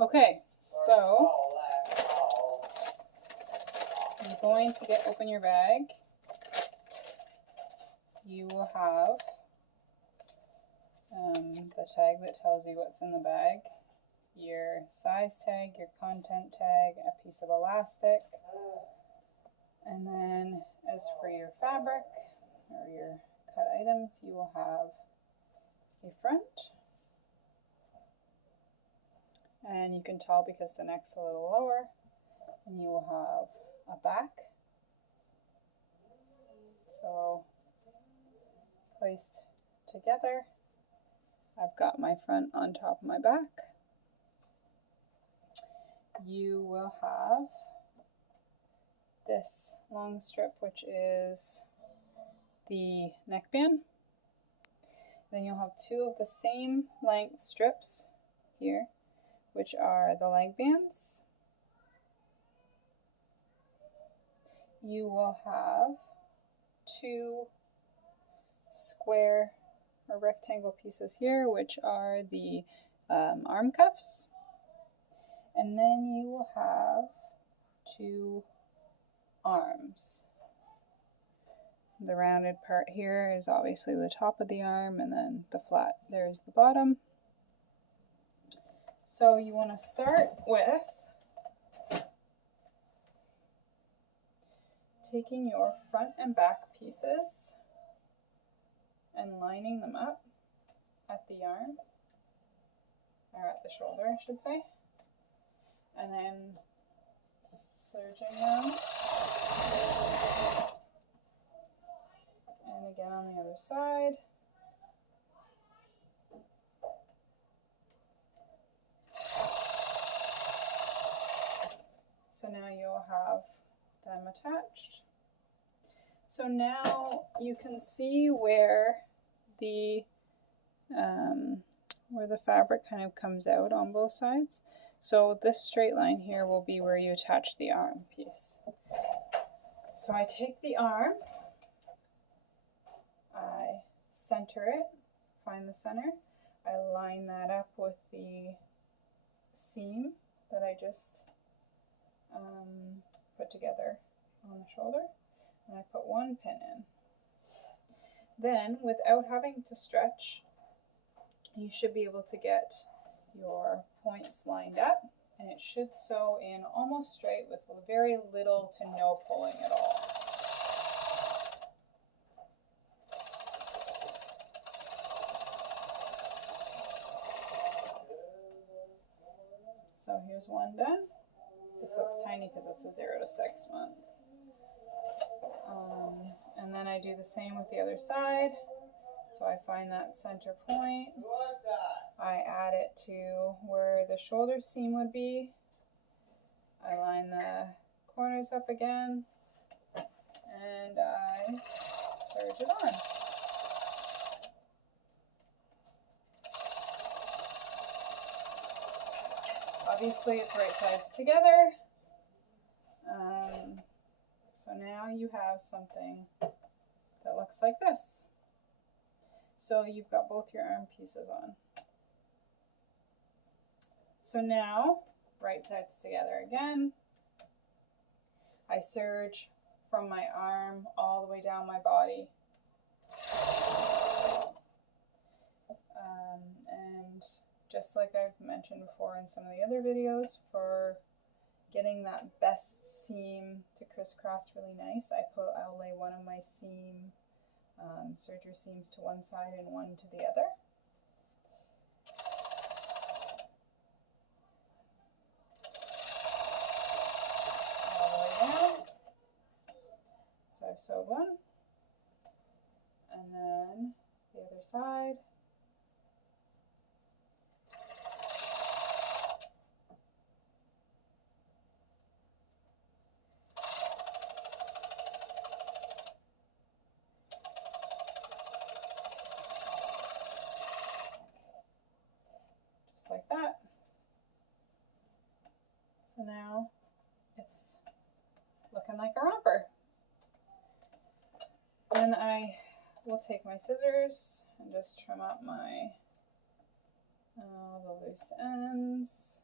Okay, so you're going to open your bag. You will have the tag that tells you what's in the bag, your size tag, your content tag, a piece of elastic, and then as for your fabric or your cut items, you will have a front, and you can tell because the neck's a little lower, and you will have a back. So placed together, I've got my front on top of my back. You will have this long strip, which is the neckband. Then you'll have two of the same length strips here, which are the leg bands. You will have two square or rectangle pieces here, which are the arm cuffs. And then you will have two arms. The rounded part here is obviously the top of the arm, and then the flat there is the bottom. So you want to start with taking your front and back pieces and lining them up at the arm, or at the shoulder I should say, and then serging them, and again on the other side. So now you'll have them attached. So now you can see where the fabric kind of comes out on both sides. So this straight line here will be where you attach the arm piece. So I take the arm, I center it, find the center, I line that up with the seam that I just put together on the shoulder, and I put one pin in. Then, without having to stretch, you should be able to get your points lined up, and it should sew in almost straight with very little to no pulling at all. So here's one done. This looks tiny because it's a 0 to 6 month. And then I do the same with the other side. So I find that center point. I add it to where the shoulder seam would be. I line the corners up again, and I serge it on. Obviously it's right sides together. So now you have something that looks like this. So you've got both your arm pieces on. So now, right sides together again. I serge from my arm all the way down my body. And just like I've mentioned before in some of the other videos, for getting that best seam to crisscross really nice, I'll lay one of my seam serger seams to one side and one to the other. All the way down. So I've sewed one, and then the other side. Like that. So now it's looking like a romper. Then I will take my scissors and just trim up my the loose ends.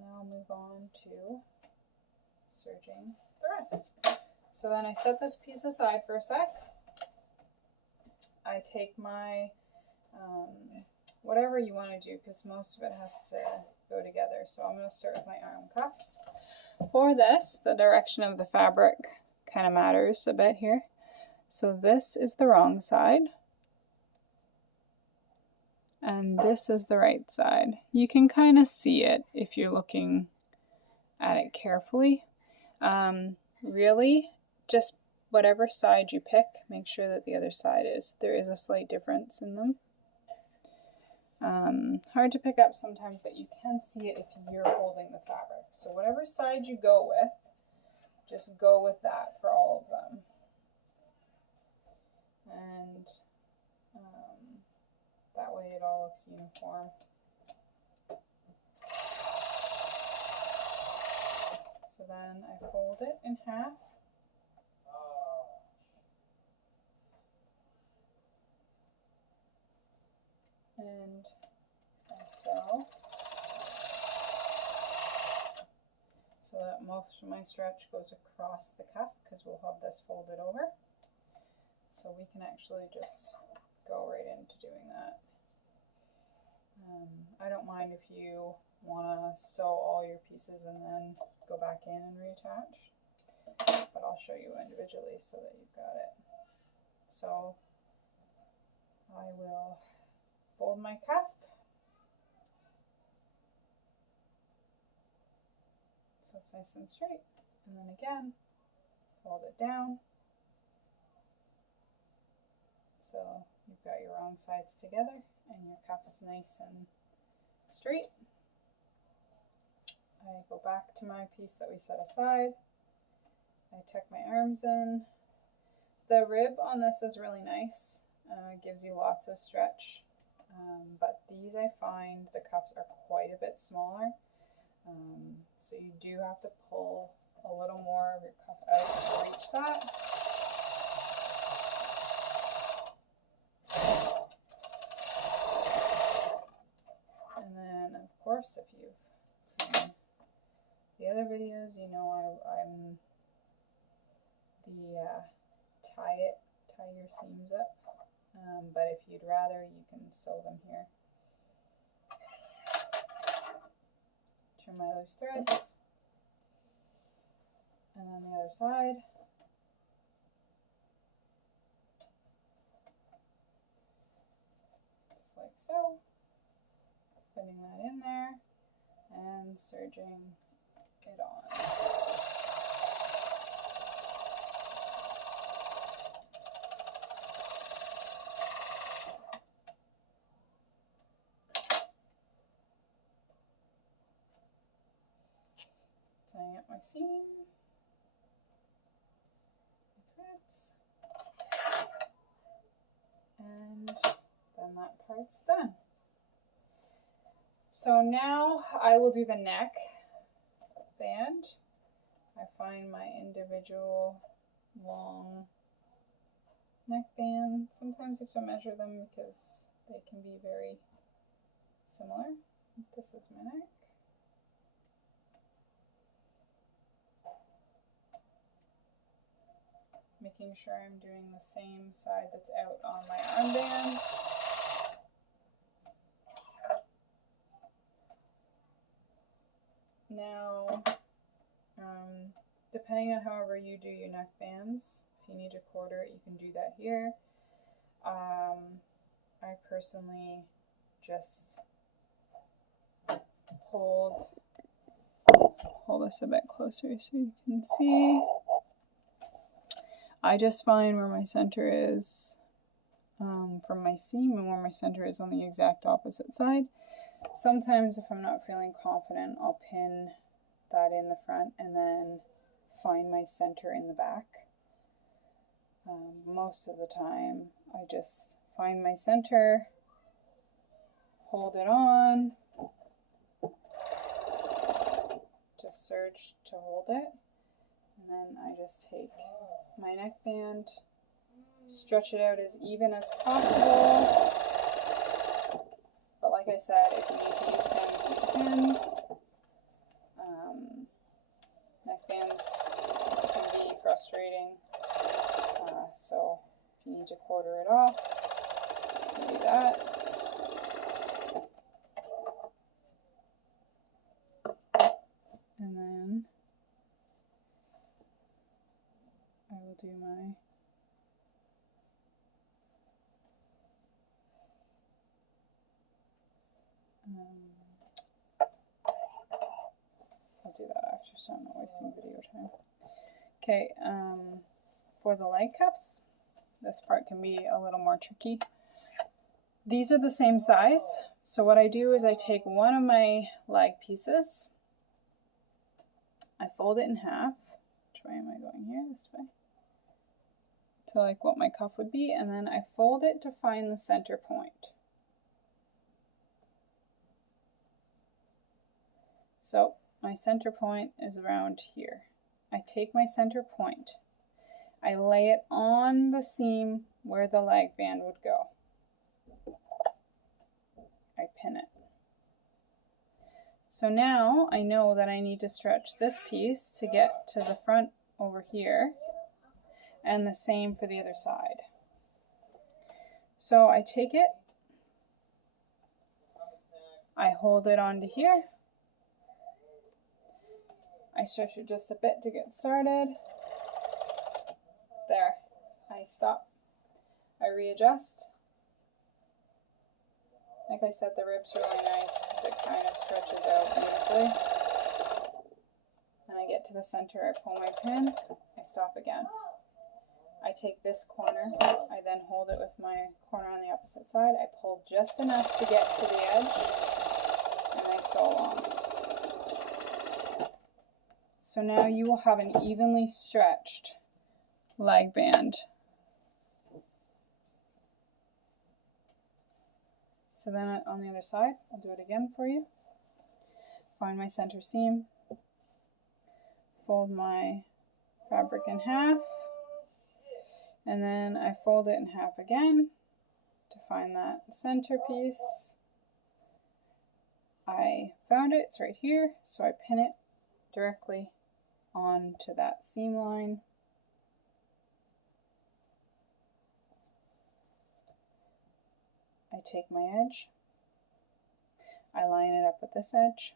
and I'll move on to serging the rest. So then I set this piece aside for a sec. I take my, whatever you want to do, because most of it has to go together. So I'm going to start with my arm cuffs. For this, the direction of the fabric kind of matters a bit here. So this is the wrong side, and this is the right side. You can kind of see it if you're looking at it carefully. Really, just whatever side you pick, make sure that the other side is. There is a slight difference in them. Hard to pick up sometimes, but you can see it if you're holding the fabric. So whatever side you go with, just go with that for all of them. And that way it all looks uniform. So then I fold it in half. And sew. So that most of my stretch goes across the cuff, because we'll have this folded over. So we can actually just go right into doing that. I don't mind if you want to sew all your pieces and then go back in and reattach, but I'll show you individually so that you've got it. So I will fold my cuff, so it's nice and straight, and then again fold it down. So you've got your wrong sides together and your cuff's nice and straight. I go back to my piece that we set aside. I tuck my arms in. The rib on this is really nice. It gives you lots of stretch. But these, I find the cuffs are quite a bit smaller. So you do have to pull a little more of your cuff out to reach that. And then, of course, if you've seen the other videos, you know I'm the tie your seams up. But if you'd rather, you can sew them here. Trim my loose threads. And then the other side. Just like so. Putting that in there and serging it on. Tying up my seam, threads, and then that part's done. So now I will do the neck band. I find my individual long neck band. Sometimes you have to measure them because they can be very similar. This is my neck. Making sure I'm doing the same side that's out on my armband. Now, depending on however you do your neck bands, if you need to quarter it, you can do that here. I personally just hold this a bit closer so you can see. I just find where my center is from my seam and where my center is on the exact opposite side. Sometimes if I'm not feeling confident, I'll pin that in the front and then find my center in the back. Most of the time, I just find my center, hold it on, just serge to hold it, and then I just take my neckband, stretch it out as even as possible. But like I said, if you need to use pins, use pins. Neckbands can be frustrating, so if you need to quarter it off, you can do that. And then I will do my I'll do that after so I'm not wasting video time. Okay, for the leg cuffs, this part can be a little more tricky. These are the same size, so what I do is I take one of my leg pieces, I fold it in half. Which way am I going here? This way. To like what my cuff would be, and then I fold it to find the center point. So my center point is around here. I take my center point, I lay it on the seam where the leg band would go. I pin it. So now I know that I need to stretch this piece to get to the front over here, and the same for the other side. So I take it, I hold it onto here, I stretch it just a bit to get started. There, I stop, I readjust. Like I said, the ribs are really nice because it kind of stretches out beautifully. And I get to the center, I pull my pin, I stop again. I take this corner, I then hold it with my corner on the opposite side, I pull just enough to get to the edge, and I sew along. So now you will have an evenly stretched leg band. So then on the other side, I'll do it again for you. Find my center seam, fold my fabric in half, and then I fold it in half again to find that center piece. I found it, it's right here, so I pin it directly onto that seam line. I take my edge, I line it up with this edge,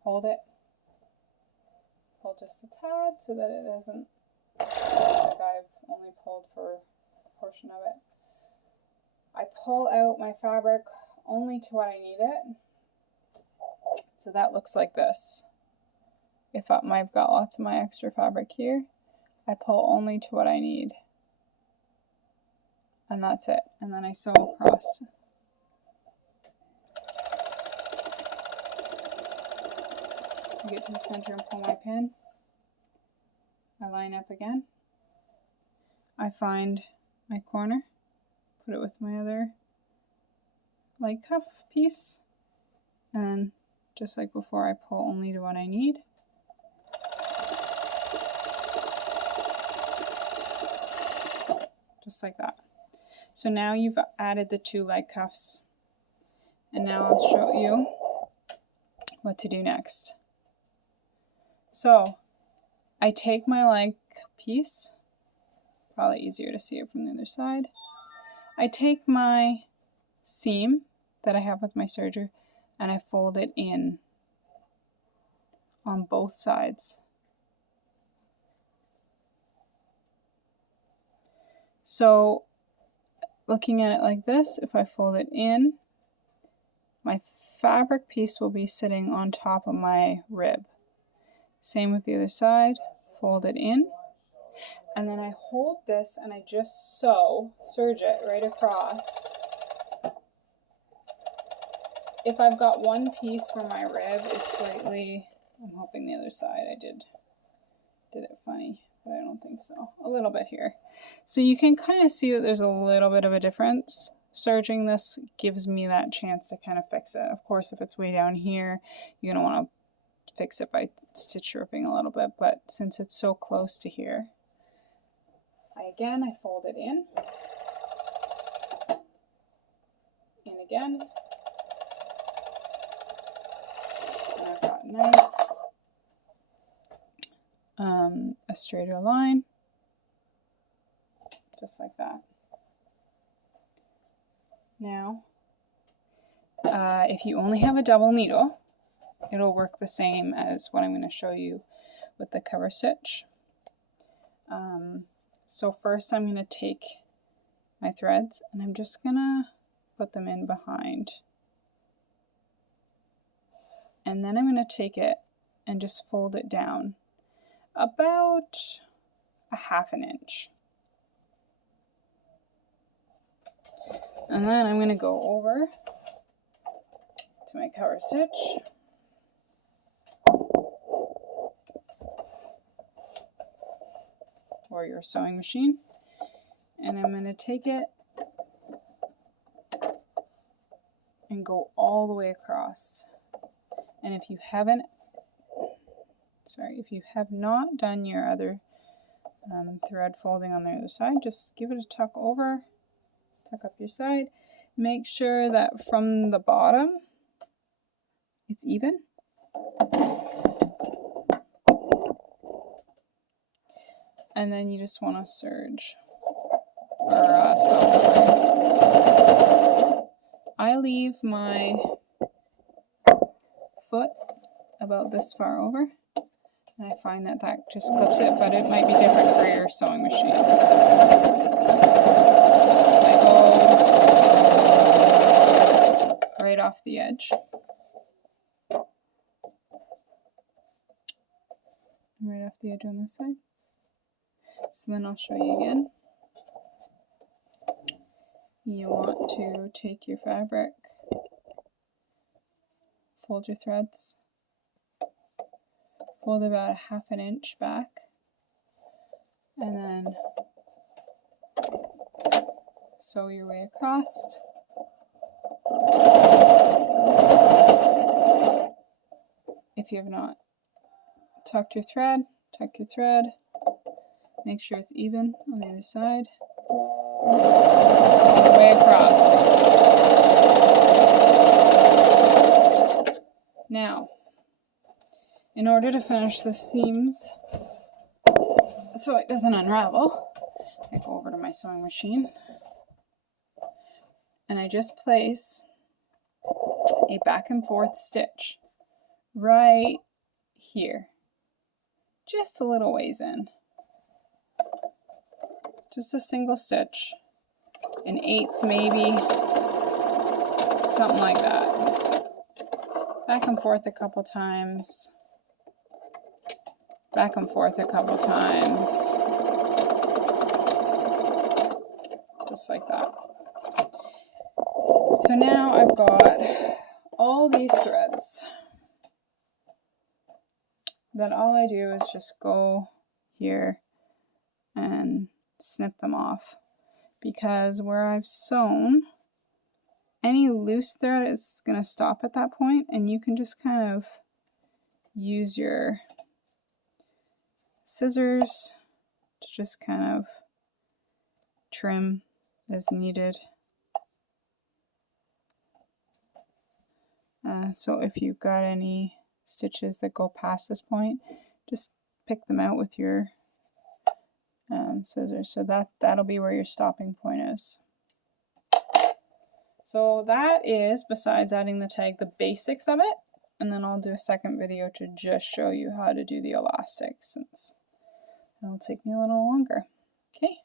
hold it, pull just a tad so that it doesn't look like I've only pulled for a portion of it. I pull out my fabric only to what I need it. So that looks like this. If I've got lots of my extra fabric here, I pull only to what I need. And that's it. And then I sew across. I get to the center and pull my pin. I line up again. I find my corner, put it with my other leg cuff piece, and just like before, I pull only to what I need. Just like that. So now you've added the two leg cuffs, and now I'll show you what to do next. So I take my leg piece, probably easier to see it from the other side. I take my seam that I have with my serger and I fold it in on both sides. So looking at it like this, if I fold it in, my fabric piece will be sitting on top of my rib. Same with the other side, fold it in, and then I hold this and I just serge it right across. If I've got one piece where my rib is slightly, I'm hoping the other side I did it funny, but I don't think so. A little bit here. So you can kind of see that there's a little bit of a difference. Serging this gives me that chance to kind of fix it. Of course, if it's way down here, you're going to want to fix it by stitch ripping a little bit, but since it's so close to here, I fold it in again, and I've got nice a straighter line, just like that. Now, if you only have a double needle, it'll work the same as what I'm going to show you with the cover stitch. So first I'm going to take my threads and I'm just going to put them in behind. And then I'm going to take it and just fold it down about a ½ inch. And then I'm going to go over to my cover stitch. Or your sewing machine. And I'm going to take it and go all the way across. And if you haven't, if you have not done your other thread folding on the other side, just give it a tuck over, tuck up your side. Make sure that from the bottom it's even. And then you just want to serge, or sew, sorry. I leave my foot about this far over, and I find that that just clips it, but it might be different for your sewing machine. I go right off the edge. Right off the edge on this side. So then I'll show you again. You want to take your fabric, fold your threads, fold about ½ inch back, and then sew your way across. If you have not tucked your thread, tuck your thread. Make sure it's even on the other side. All the way across. Now, in order to finish the seams so it doesn't unravel, I go over to my sewing machine and I just place a back and forth stitch right here, just a little ways in. Just a single stitch, an eighth maybe, something like that. Back and forth a couple times, back and forth a couple times, just like that. So now I've got all these threads that all I do is just go here and snip them off, because where I've sewn, any loose thread is going to stop at that point, and you can just kind of use your scissors to just kind of trim as needed. So if you've got any stitches that go past this point, just pick them out with your scissors, so that'll be where your stopping point is. So that is, besides adding the tag, the basics of it, and then I'll do a second video to just show you how to do the elastics, since it'll take me a little longer. Okay.